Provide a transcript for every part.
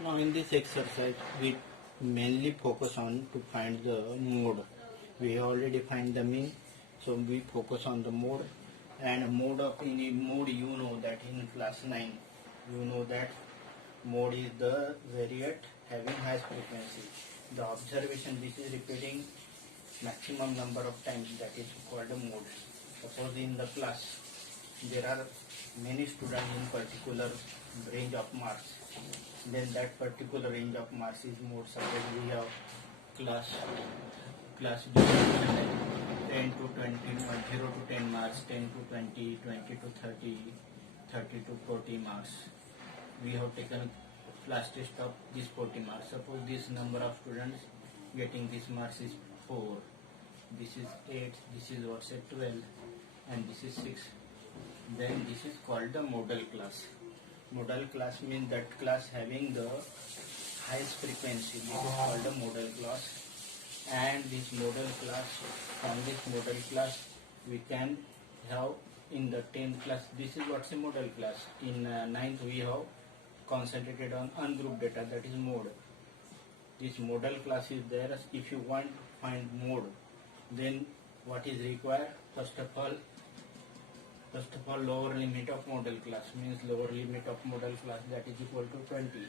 Now in this exercise we mainly focus on to find the mode. We already find the mean, so we focus on the mode. And mode of any mode, you know that in class 9 you know that mode is the variate having highest frequency. The observation, this is repeating maximum number of times, that is called a mode. Suppose in the class there are many students in particular range of marks, then that particular range of marks is mode. Suppose we have class distribution like 10 to 20, 0 to 10 marks, 10 to 20, 20 to 30, 30 to 40 marks. We have taken class test of this 40 marks. Suppose this number of students getting this marks is 4, this is 8, this is what say 12, and this is 6. Then this is called the model class. Model class means that class having the highest frequency. This is called the model class. And this model class, from this model class we can have in the 10th class. This is what's a model class. In 9th we have concentrated on ungrouped data, that is mode. This model class is there. If you want to find mode, then what is required? First of all, lower limit of model class means lower limit of model class, that is equal to 20.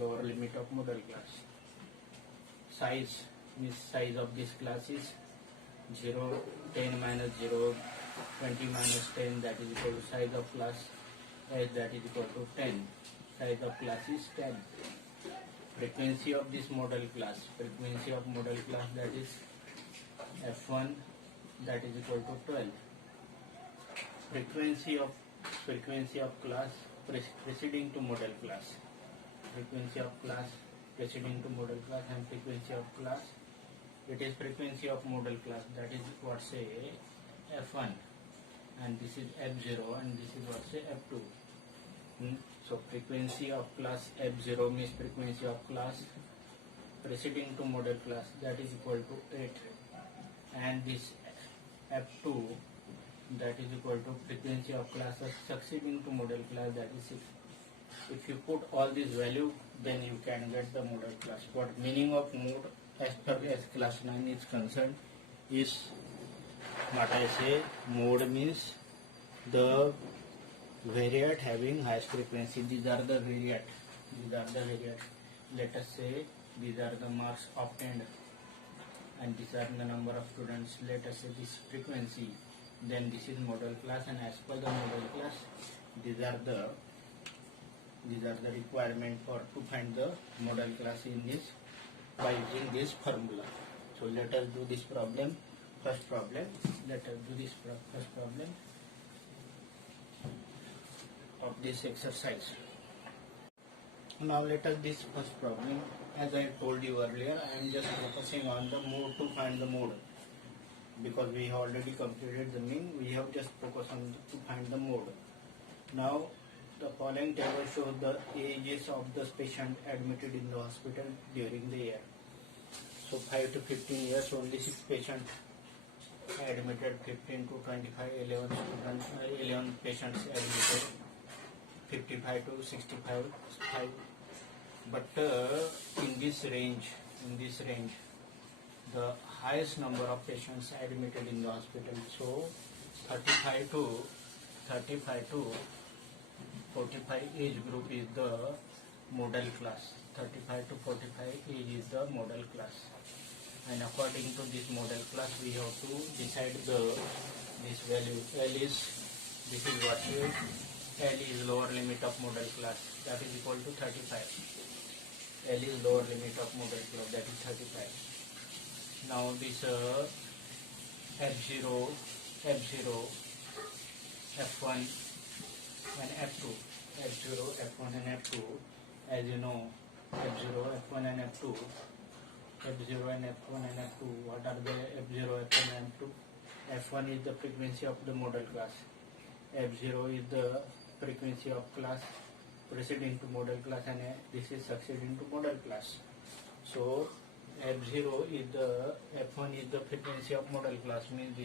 Lower limit of model class. Size means size of this class is 0, 10 minus 0, 20 minus 10, that is equal to size of class S, that is equal to 10. Size of class is 10. Frequency of this model class, frequency of model class, that is F1, that is equal to 12. Frequency of class preceding to model class. Frequency of class preceding to model class and frequency of class. It is frequency of model class, that is what say F1, and this is F0, and this is what say F2. So frequency of class F0 means frequency of class preceding to model class, that is equal to 8, and this F2, that is equal to frequency of class succeeding to model class, that is 6. If you put all these value, then you can get the model class. What meaning of mode as per as class 9 is concerned is, what I say, mode means the variate having highest frequency. These are the variate. Let us say these are the marks obtained, and these are the number of students. Let us say this frequency. Then this is model class, and as per the model class, these are the requirement for to find the model class in this by using this formula. So let us do this problem. First problem. Let us do this first problem of this exercise. Now let us this first problem. As I told you earlier, I am just focusing on the mode to find the mode. Because we have already completed the mean, we have just focused on to find the mode. Now the following table shows the ages of the patient admitted in the hospital during the year. So 5 to 15 years, only 6 patients admitted. 15 to 25, 11 patients admitted. 55 to 65, 5. But in this range, the highest number of patients admitted in the hospital. So 35 to 45 age group is the model class. 35 to 45 age is the model class. And according to this model class, we have to decide this value. This is what L is lower limit of model class, that is equal to 35. L is lower limit of model class, that is 35. Now this F0, F1 and F2. F0, F1 and F2. As you know, F0, F1 and F2. F0 and F1 and F2. What are the F0, F1 and F2? F1 is the frequency of the model class. F0 is the frequency of class preceding to model class, and this is succeeding to model class. So F0 is the F1 is the frequency of model class, means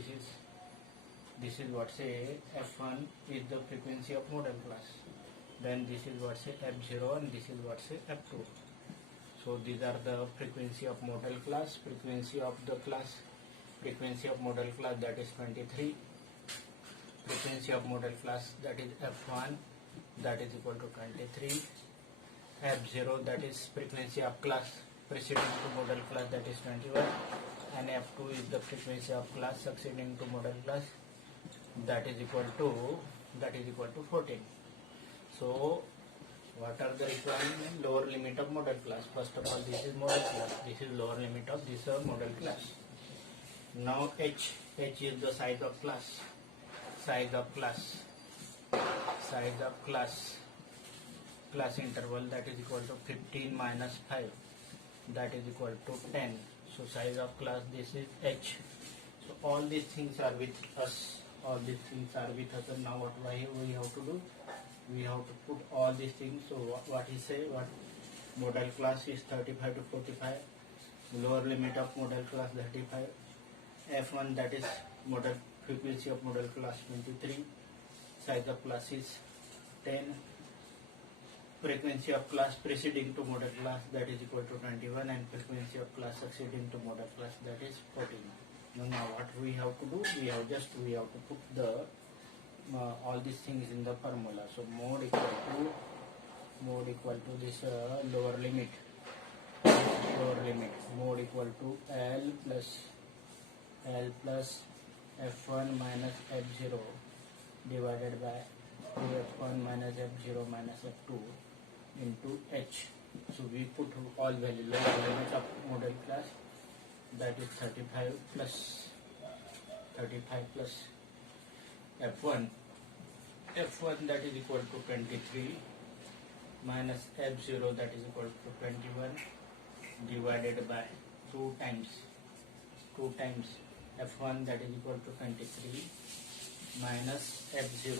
this is what say F1 is the frequency of model class. then this is what's a F0 and this is what's a F2. So these are the frequency of model class, frequency of the class, frequency of model class, that is 23, frequency of model class, that is F1, that is equal to 23, F0, that is frequency of class preceding to model class, that is 21, and F2 is the frequency of class succeeding to model class, that is equal to 14. So what are the requirements? Lower limit of model class. First of all, this is model class, this is lower limit of this model class. Now H is the size of class, size of class interval, that is equal to 15 minus 5, that is equal to 10. So size of class, this is H. So all these things are with us, and now what we have to do? We have to put all these things. So what he say, what model class is 35 to 45, lower limit of model class 35, F1, that is model frequency of model class 23, size of class is 10, frequency of class preceding to model class, that is equal to 21, and frequency of class succeeding to model class, that is 14. Now what we have to do? We have to put the all these things in the formula. So mode equal to this lower limit, mode equal to L plus F1 minus F0 divided by F1 minus F0 minus F2 into H. So we put all values, lower limit of model class, that is 35 plus F1, that is equal to 23 minus F0, that is equal to 21 divided by 2 times F1, that is equal to 23 minus F0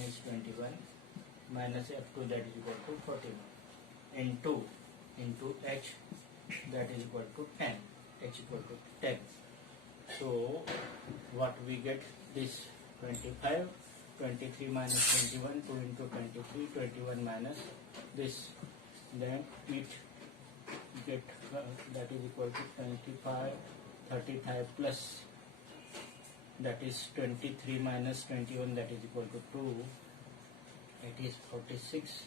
means 21 minus F2, that is equal to 41 into H, that is equal to 10, H equal to 10. So what we get, this 25, 23 minus 21, 2 into 23, 21 minus this, then it get that is equal to 25, 35 plus, that is 23 minus 21, that is equal to 2, it is 46,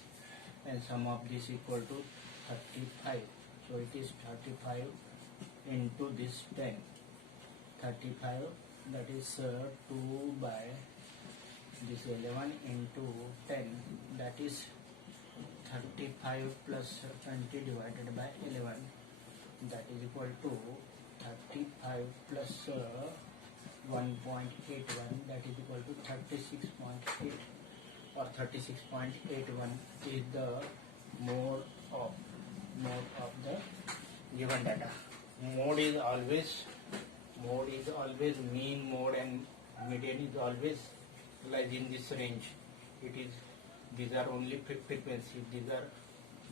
and sum of this equal to 35. So it is 35 into this 10, 35, that is 2 by this 11 into 10, that is 35 plus 20 divided by 11, that is equal to 35 plus 1.81, that is equal to 36.8 or 36.81 is the mode of the given data. Mode is always mean mode, and median is always lies in this range. These are only frequency. These are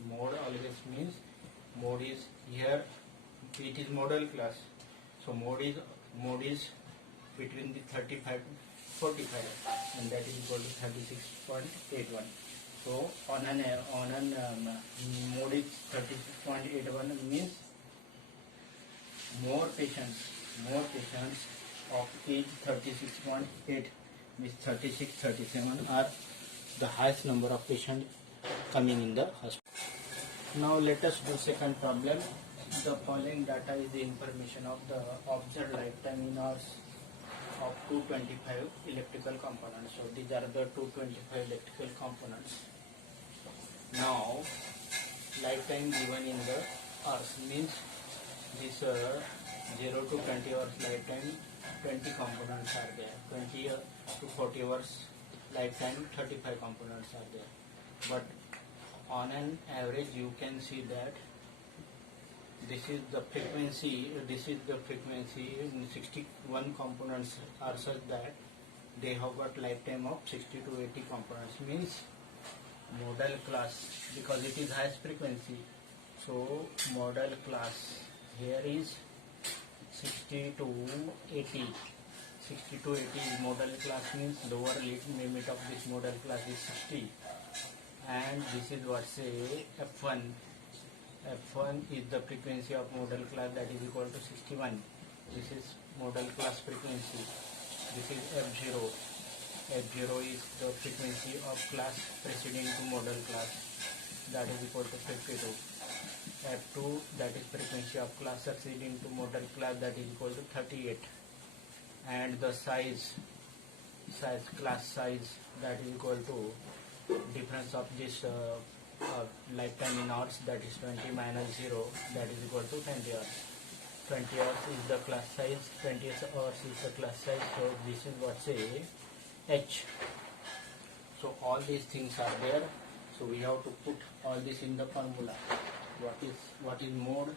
mode always means mode is here. It is model class. So mode is between the 35 to 45, and that is equal to 36.81. So on an mode is 36.81 means more patients of age 36.8 means 36, 37 are the highest number of patients coming in the hospital. Now let us do second problem. The following data is the information of the observed lifetime in hours of 225 electrical components. So these are the 225 electrical components. Now lifetime given in the hours means this 0 to 20 hours lifetime, 20 components are there. 20 to 40 hours lifetime, 35 components are there. But on an average you can see that this is the frequency, 61 components are such that they have got lifetime of 60 to 80 components, means model class, because it is highest frequency. So model class here is 60 to 80 60 to 80 is model class, means lower limit of this model class is 60, and this is what say F1. F1 is the frequency of model class, that is equal to 61. This is model class frequency. This is F0. F0 is the frequency of class preceding to model class, that is equal to 52. F2, that is frequency of class succeeding to model class, that is equal to 38. And the class size, that is equal to difference of this lifetime in hours, that is 20 minus 0, that is equal to 20 hours. 20 hours is the class size, 20 hours is the class size, so this is what say H. So all these things are there, so we have to put all this in the formula. What is mode?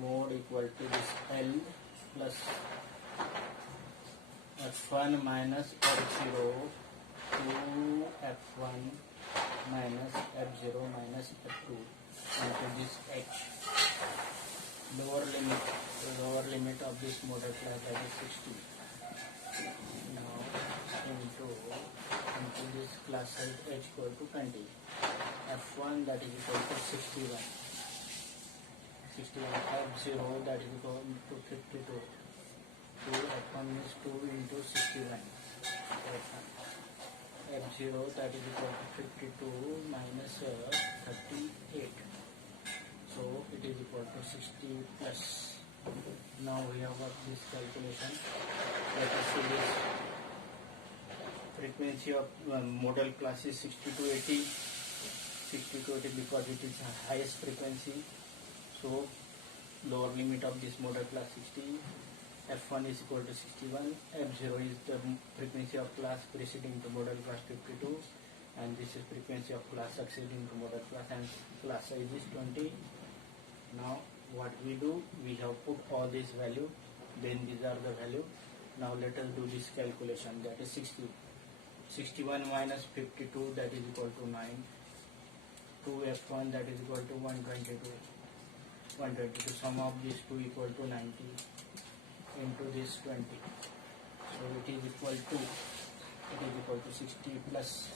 Mode equal to this L plus F1 minus F0 to F1 minus F0 minus F2 into this H. Lower limit of this model class, that is 60. Now into this class size H equal to 20. F1, that is equal to 61. F0, that is equal to 52. 2 F1 is 2 into 61. F0, that is equal to 52 minus 38. So it is equal to 60 plus. Now we have got this calculation. Let us see this. Frequency of model class is 60 to 80. 60 to 80 because it is the highest frequency. So lower limit of this model class 60. F1 is equal to 61. F0 is the frequency of class preceding to model class 52. And this is frequency of class succeeding to model class, and class size is 20. Now what we do, we have put all this value, then these are the value. Now let us do this calculation, that is 61 minus 52, that is equal to 9. 2 F1, that is equal to 122. Sum of these two equal to 90 into this 20. So it is equal to 60 plus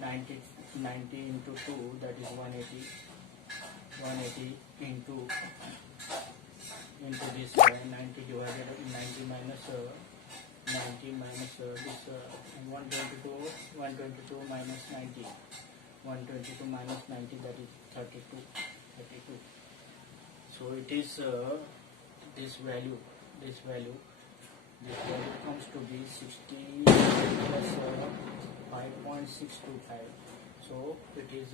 90 into 2, that is 180. 180 into this 90 divided 90 minus this 122 minus 90. 122 minus 90, that is 32. So it is this value comes to be 60 plus 5.625. So it is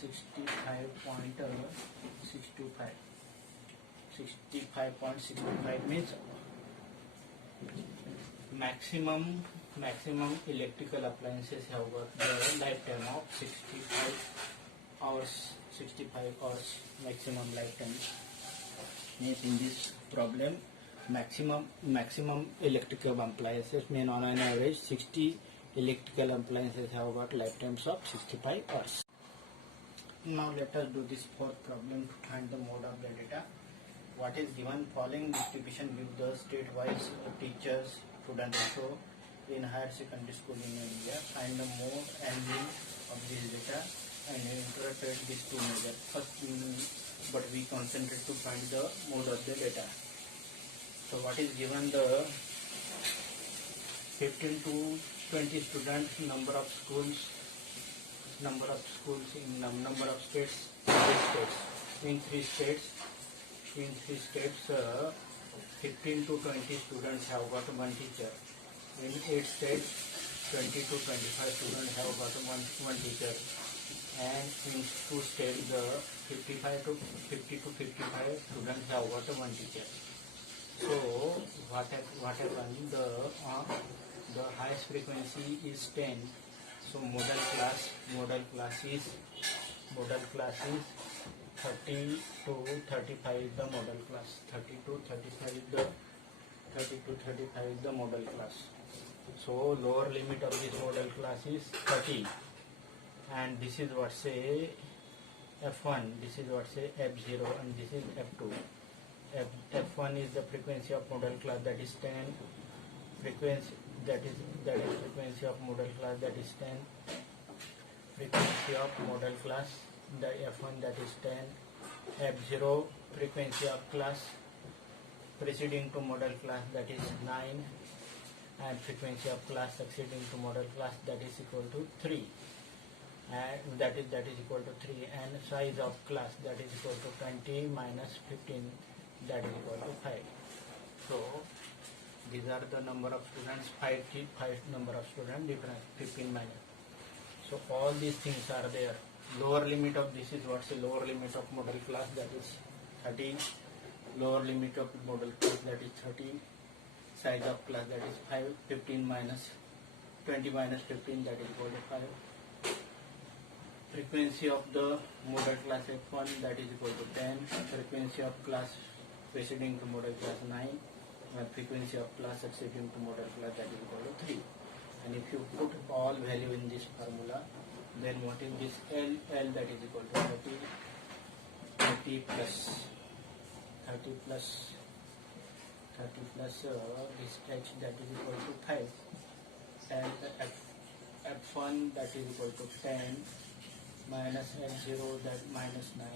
65.625. 65.625 means maximum electrical appliances have got the lifetime of 65 hours. 65 hours maximum lifetime. Means in this problem, maximum electrical appliances mean on an average 60 electrical appliances have got lifetimes of 65 hours. Now let us do this fourth problem to find the mode of the data. What is given? Following distribution give the state-wise teachers student ratio in higher secondary school in India. Find the mode and mean of this data and interpret these two measures. First, but we concentrate to find the mode of the data. So what is given? The 15 to 20 students, number of schools in number of states, in three states 15 to 20 students have got one teacher. In 8 states 20 to 25 students have got one teacher, and in 2 states the 50 to 55 students have got one teacher. So what happened? The highest frequency is 10. So model class is 30 to 35 is the model class. 30 to 35 is the model class. So lower limit of this model class is 30, and this is what say F1, this is what say F0, and this is F2. F1 is the frequency of model class, that is 10, frequency that is frequency of model class, that is 10. Frequency of model class, the f1, that is 10. f0 frequency of class preceding to model class, that is 9, and frequency of class succeeding to model class, that is equal to 3, and that is equal to 3, and size of class, that is equal to 20 minus 15, that is equal to 5. So these are the number of students, 5 number of students, difference 15 minus. So all these things are there. Lower limit of this is what's the lower limit of model class, that is 13. Lower limit of model class, that is 13. Size of class, that is 5. 15 minus 20 minus 15, that is equal to 5. Frequency of the model class f1, that is equal to 10. Frequency of class preceding to model class 9. And frequency of class succeeding to model class, that is equal to 3. And if you put all value in this formula, then what is this L? L, that is equal to 30 plus this H, that is equal to 5, and F1, that is equal to 10 minus F0, that minus 9.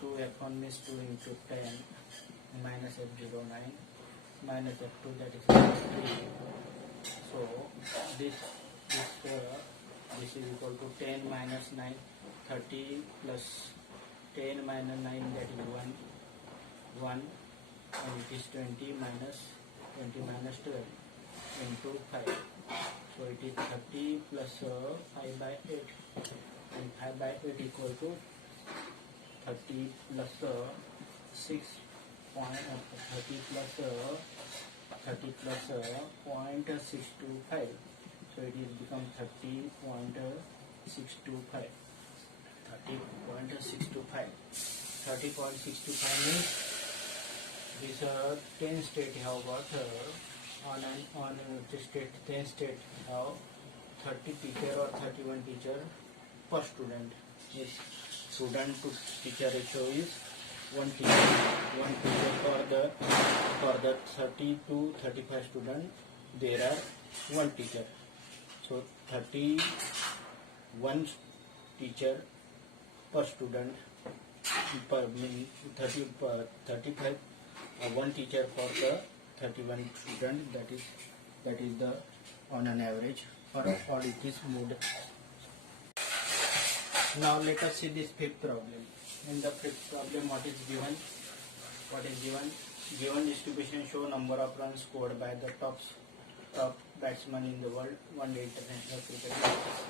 2 F1 is 2 into 10 minus F0, 9, minus F2, that is equal to 3. So this is equal to 10 minus 9, 30 plus 10 minus 9, that is 1, and it is 20 minus 12 into 5. So it is 30 plus 5 by 8, and 5 by 8 equal to 30 plus 6 point, 30 plus 0.625. So it is become 30.625. 30.625 means this 10 state have got on this state 10 state have 30 teacher or 31 teacher per student. Yes, student to teacher ratio is one teacher for the 30 to 35 student, there are one teacher. So 31 teacher per student, per 35 one teacher for the 31 student, that is the on an average, or it is mode. Now let us see this fifth problem. In the fifth problem, what is given? Given distribution show number of runs scored by the top batsman in the world one day international cricket matches.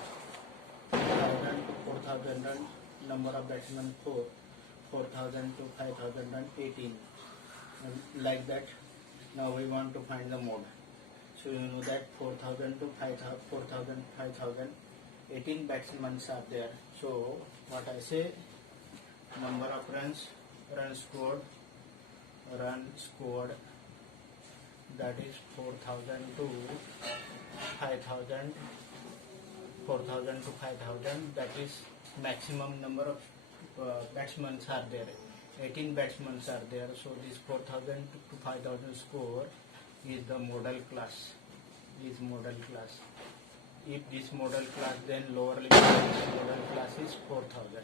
4,000 to 4,000 run, number of batsmen 4, 4,000 to 5,000 run 18. Like that. Now we want to find the mode. So you know that 4,000 to 5,000, 18 batsmen are there. So what I say, number of runs scored, that is 4,000 to 5,000, 4,000 to 5,000, that is maximum number of batsmen are there. 18 batsmen are there. So this 4,000 to 5,000 score is the model class. If this model class, then lower limit of this model class is 4,000.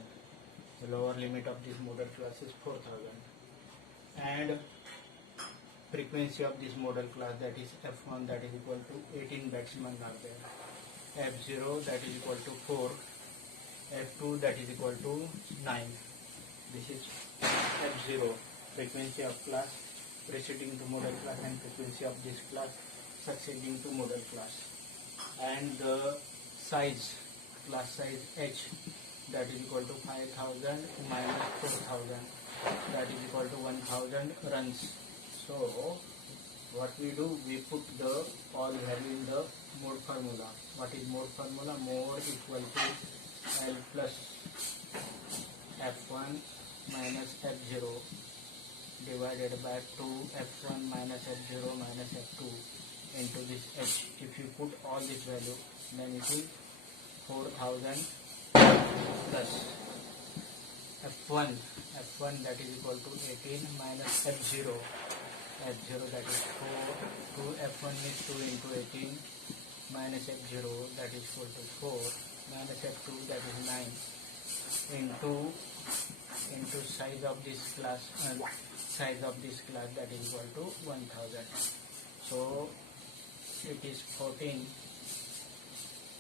The lower limit of this model class is 4,000. And frequency of this model class, that is F1, that is equal to 18 batsmen are there. F0, that is equal to 4. F2, that is equal to 9. This is F0, frequency of class preceding to model class, and frequency of this class succeeding to model class. And the size, class size H, that is equal to 5,000 minus 4,000, that is equal to 1,000 runs. So what we do, we put the all value in the mode formula. What is mode formula? Mode equal to L plus F1 minus F0 divided by 2 F1 minus F0 minus F2 into this H. If you put all this value, then it is 4,000 plus F1, that is equal to 18 minus F0, F0 that is 4, 2 F1 is 2 into 18 minus F0 that is equal to 4 minus F2 that is 9 into size of this class that is equal to 1000. So it is 14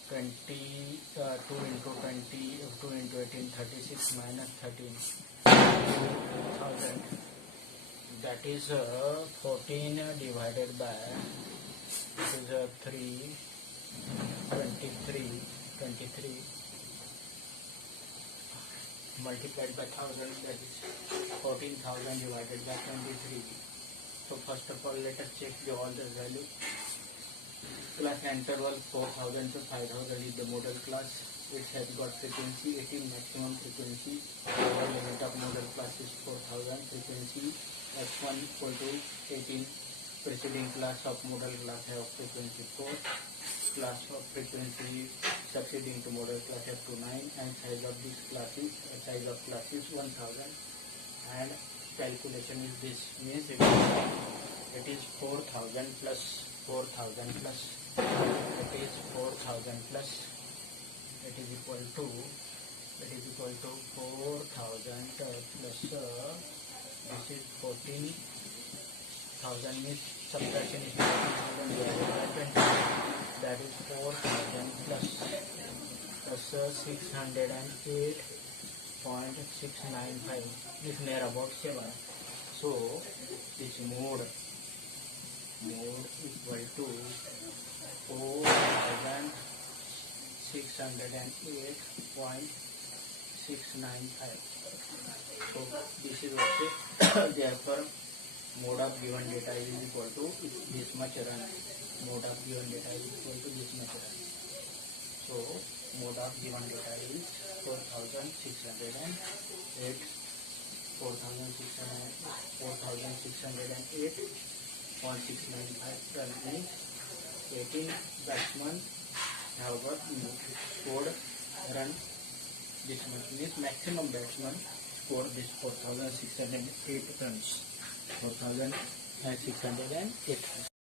20 2 into 20 2 into 18 36 minus 13 2000, that is 14 divided by it is 3 23 multiplied by 1000, that is 14,000 divided by 23. So first of all let us check all the value. Class interval 4000 to 5000 is the model class. It has got frequency 18, maximum frequency. Lower limit of model class is 4000. Frequency f1 equal to 18. Preceding class of model class have frequency 4. Class of frequency succeeding to model class up to 9, and size of this class is 1000, and calculation is this, means it is 4000 plus it is 4000 plus it is equal to 4000 plus this is 14,000 means subtraction is 14,000 divided by 20, that is 4000 plus 608.695 is near about 7. So this mode equal to 4608.695. So this is okay. Therefore mode of given data is equal to this much run. Mode of given data is equal to this much run. So mode of given data is 4608 4608.695 run, means 18 batsmen have got scored run this much, means maximum batsman score this 4608 runs. 4608